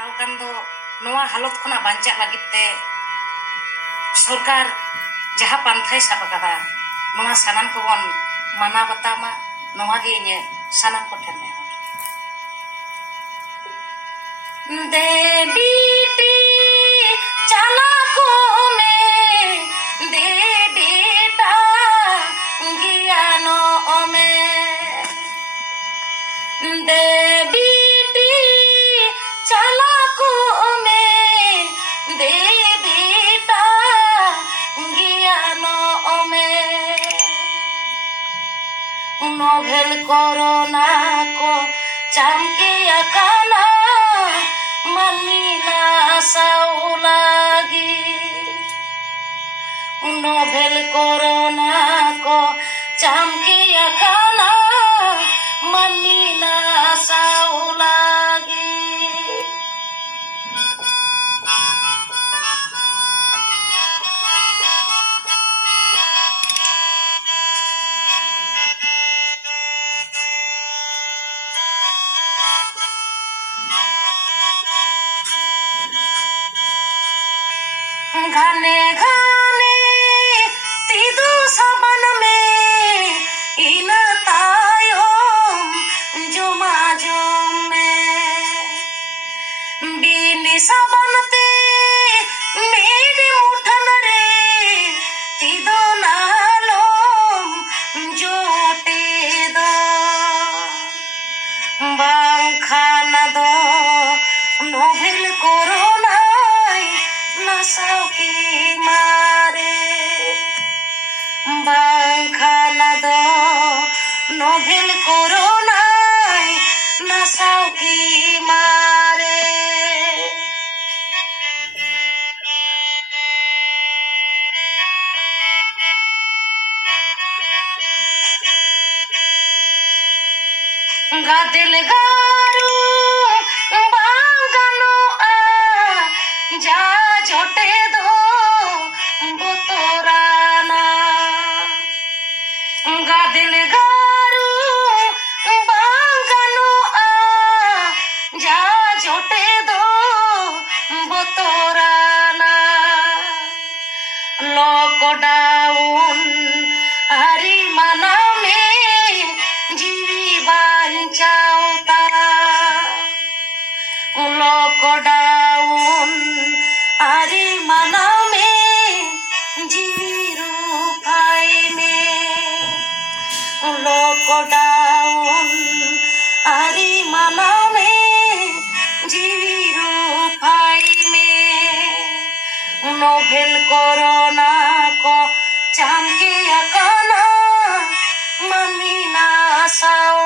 kan do noa halot khona bancak lagit te सरकार जहाँ पांथाय साब कदा नोआ सानाम को बन माना बतामा नोआ गे इने सानाम को ठेने देवी टी चला को में देवी टा गियानो में देवी टी चला को में देवी टा गियानो में नोभेल कोरोना को चामके अकाना मनीना साउलागी नोभेल कोरोना को चामके अकाना मनीना साउलागी घने घने तीदु सबन में इन तायोम जुमा जुम में बीनी सबन ते मेरी मुठन रे तीदो नालोम जोटे दो बांखाना दो नोभेल कोरोना नसाओ की मारे बांखाना दो नोभेल कोरोना नसाओ की मारे गादिल गारू बांगनो आ जा जोटे दो बोतोराना गादिल गारू बांगनो आ जा जोटे दो बोतोराना लॉकडाउन हरी मना में जीवी बांचाओ तारा लॉकडाउन हरी मना में जीरो भाई में लॉकडाउन हरी मना में जीरो भाई में नोभेल कोरोना को चामके अकाना मनीना साओ